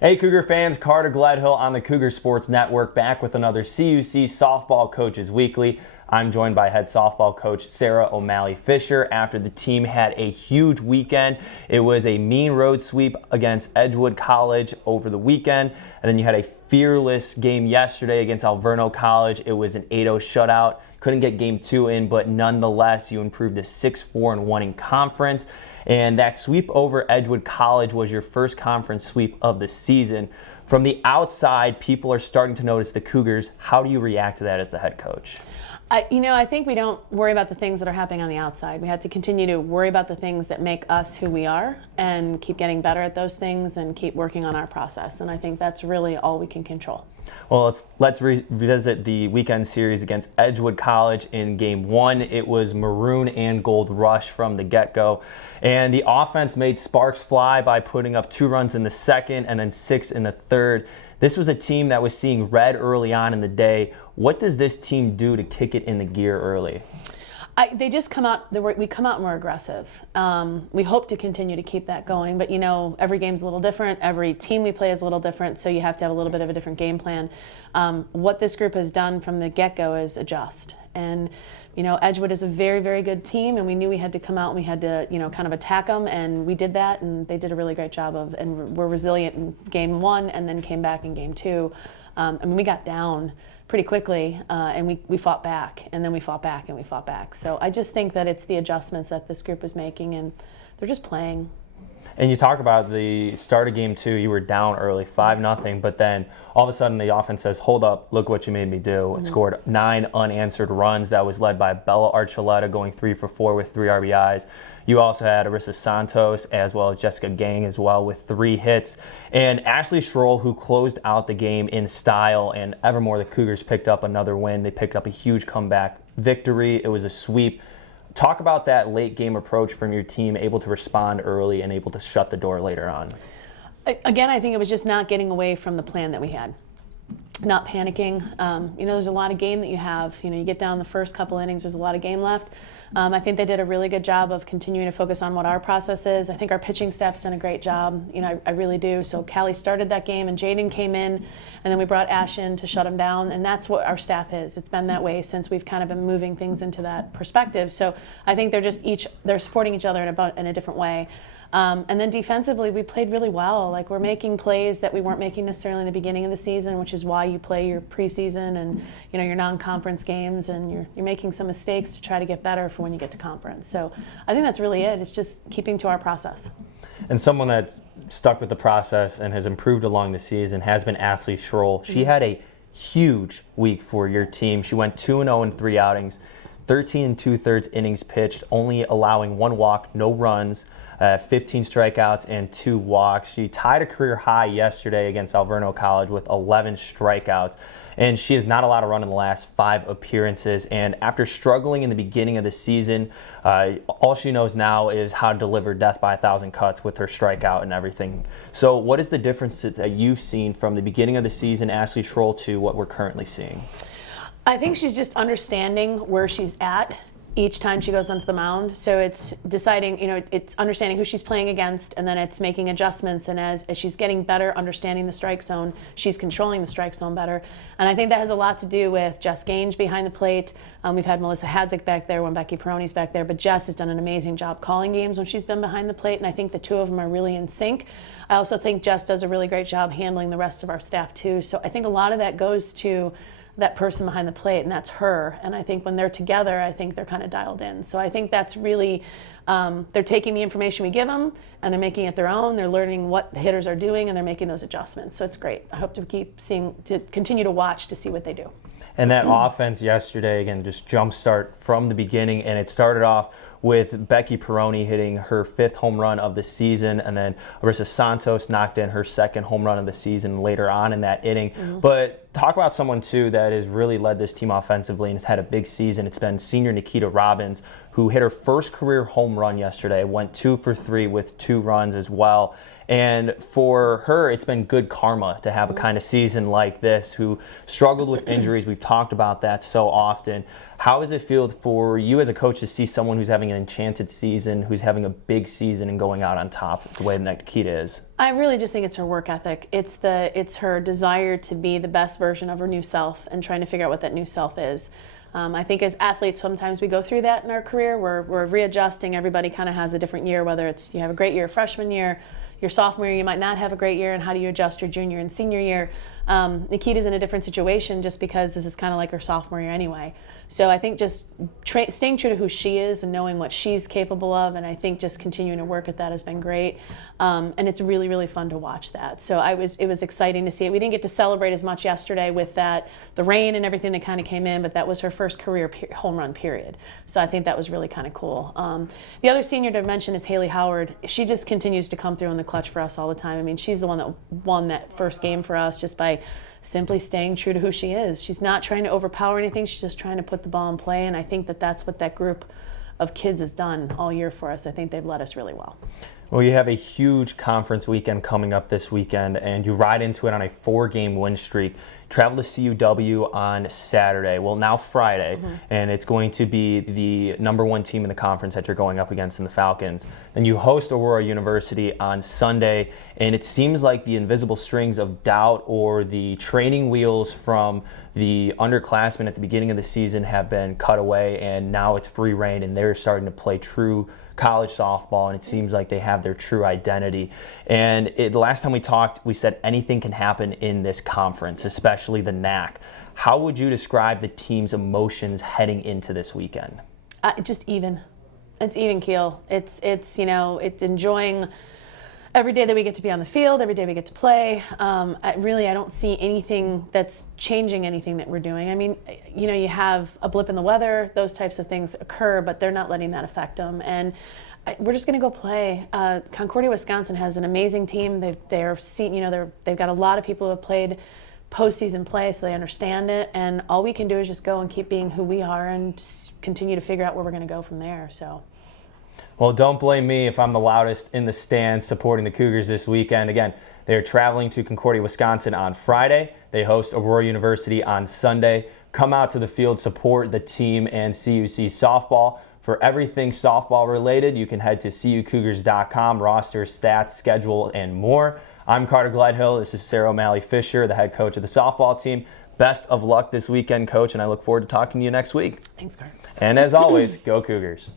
Hey Cougar fans, Carter Gledhill on the Cougar Sports Network, back with another CUC Softball Coaches Weekly. I'm joined by head softball coach Sarah O'Malley-Fisher after the team had a huge weekend. It was a mean road sweep against Edgewood College over the weekend, and then you had a fearless game yesterday against Alverno College. It was an 8-0 shutout. Couldn't get game 2 in, but nonetheless, you improved to 6-4-1 in conference. And that sweep over Edgewood College was your first conference sweep of the season. From the outside, people are starting to notice the Cougars. How do you react to that as the head coach? I think we don't worry about the things that are happening on the outside. We have to continue to worry about the things that make us who we are and keep getting better at those things and keep working on our process. And I think that's really all we can control. Well, let's revisit the weekend series against Edgewood College. In game 1, it was maroon and gold rush from the get-go. And the offense made sparks fly by putting up 2 runs in the second and then 6 in the third. This was a team that was seeing red early on in the day. What does this team do to kick it in the gear early? They just come out, we come out more aggressive. We hope to continue to keep that going, but every game's a little different. Every team we play is a little different, so you have to have a little bit of a different game plan. What this group has done from the get-go is adjust. And, Edgewood is a very, very good team, and we knew we had to come out and we had to, kind of attack them, and we did that, and they did a really great job and we're resilient in game 1 and then came back in game 2. We got down pretty quickly, and we fought back, and then we fought back, and we fought back. So I just think that it's the adjustments that this group is making, and they're just playing. And you talk about the start of game 2, you were down early, 5-0, but then all of a sudden the offense says, hold up, look what you made me do. It scored 9 unanswered runs. That was led by Bella Archuleta going 3 for 4 with 3 RBIs. You also had Arissa Santos as well as Jessica Gang as well with 3 hits. And Ashley Shroll, who closed out the game in style, and evermore the Cougars picked up another win. They picked up a huge comeback victory. It was a sweep. Talk about that late game approach from your team, able to respond early and able to shut the door later on. Again, I think it was just not getting away from the plan that we had. Not panicking. There's a lot of game that you have. You get down the first couple innings, there's a lot of game left. I think they did a really good job of continuing to focus on what our process is. I think our pitching staff's done a great job. I really do. So Callie started that game, and Jaden came in, and then we brought Ash in to shut him down, and that's what our staff is. It's been that way since we've kind of been moving things into that perspective. So I think they're supporting each other in a different way. And then defensively, we played really well. Like, we're making plays that we weren't making necessarily in the beginning of the season, which is why you play your preseason and your non-conference games, and you're making some mistakes to try to get better for when you get to conference. So I think that's really it. It's just keeping to our process. And someone that's stuck with the process and has improved along the season has been Ashley Shroll. She had a huge week for your team. She went 2-0 in 3 outings, 13 2/3 innings pitched, only allowing 1 walk, no runs, 15 strikeouts and 2 walks. She tied a career high yesterday against Alverno College with 11 strikeouts, and she has not allowed a run in the last 5 appearances. And after struggling in the beginning of the season, all she knows now is how to deliver death by 1,000 cuts with her strikeout and everything. So what is the difference that you've seen from the beginning of the season, Ashley Shroll, to what we're currently seeing? I think she's just understanding where she's at each time she goes onto the mound. So it's deciding, it's understanding who she's playing against, and then it's making adjustments. And as she's getting better understanding the strike zone, she's controlling the strike zone better. And I think that has a lot to do with Jess Gange behind the plate. We've had Melissa Hadzik back there when Becky Peroni's back there, but Jess has done an amazing job calling games when she's been behind the plate, and I think the 2 of them are really in sync. I also think Jess does a really great job handling the rest of our staff too. So I think a lot of that goes to that person behind the plate, and that's her. And I think when they're together, I think they're kind of dialed in. So I think that's really, they're taking the information we give them, and they're making it their own. They're learning what the hitters are doing, and they're making those adjustments. So it's great. I hope to continue to watch to see what they do. And that offense yesterday, again, just jumpstart from the beginning, and it started off with Becky Peroni hitting her 5th home run of the season, and then Arissa Santos knocked in her 2nd home run of the season later on in that inning. But talk about someone, too, that has really led this team offensively and has had a big season. It's been senior Nikita Robbins, who hit her first career home run yesterday, went 2 for 3 with 2 runs as well. And for her, it's been good karma to have a kind of season like this, who struggled with injuries. We've talked about that so often. How does it feel for you as a coach to see someone who's having an enchanted season, who's having a big season and going out on top the way Nikita is? I really just think it's her work ethic. It's her desire to be the best version of her new self and trying to figure out what that new self is. I think as athletes, sometimes we go through that in our career. We're readjusting. Everybody kind of has a different year, whether it's you have a great year freshman year, your sophomore year, you might not have a great year, and how do you adjust your junior and senior year? Nikita's in a different situation just because this is kind of like her sophomore year anyway. So I think just staying true to who she is and knowing what she's capable of, and I think just continuing to work at that has been great. And it's really, really fun to watch that. So it was exciting to see it. We didn't get to celebrate as much yesterday with the rain and everything that kind of came in, but that was her first career home run period. So I think that was really kind of cool. The other senior to mention is Haley Howard. She just continues to come through in the clutch for us all the time. I mean, she's the one that won that first game for us just by simply staying true to who she is. She's not trying to overpower anything. She's just trying to put the ball in play, and I think that's what that group of kids has done all year for us. I think they've led us really well. Well, you have a huge conference weekend coming up this weekend, and you ride into it on a 4-game win streak. Travel to CUW on Saturday, well, now Friday, and it's going to be the #1 team in the conference that you're going up against in the Falcons. Then you host Aurora University on Sunday, and it seems like the invisible strings of doubt or the training wheels from the underclassmen at the beginning of the season have been cut away, and now it's free reign, and they're starting to play true college softball, and it seems like they have their true identity. And the last time we talked, we said anything can happen in this conference, especially the NAC. How would you describe the team's emotions heading into this weekend? Just even. It's even keel. It's enjoying every day that we get to be on the field, every day we get to play. I don't see anything that's changing anything that we're doing. I mean, you have a blip in the weather, those types of things occur, but they're not letting that affect them. And we're just going to go play. Concordia, Wisconsin has an amazing team. They've got a lot of people who have played postseason play, so they understand it. And all we can do is just go and keep being who we are and continue to figure out where we're going to go from there. So. Well, don't blame me if I'm the loudest in the stands supporting the Cougars this weekend. Again, they're traveling to Concordia, Wisconsin on Friday. They host Aurora University on Sunday. Come out to the field, support the team and CUC softball. For everything softball related, you can head to cucougars.com, roster, stats, schedule, and more. I'm Carter Gledhill. This is Sarah O'Malley Fisher, the head coach of the softball team. Best of luck this weekend, Coach, and I look forward to talking to you next week. Thanks, Carter. And as always, go Cougars.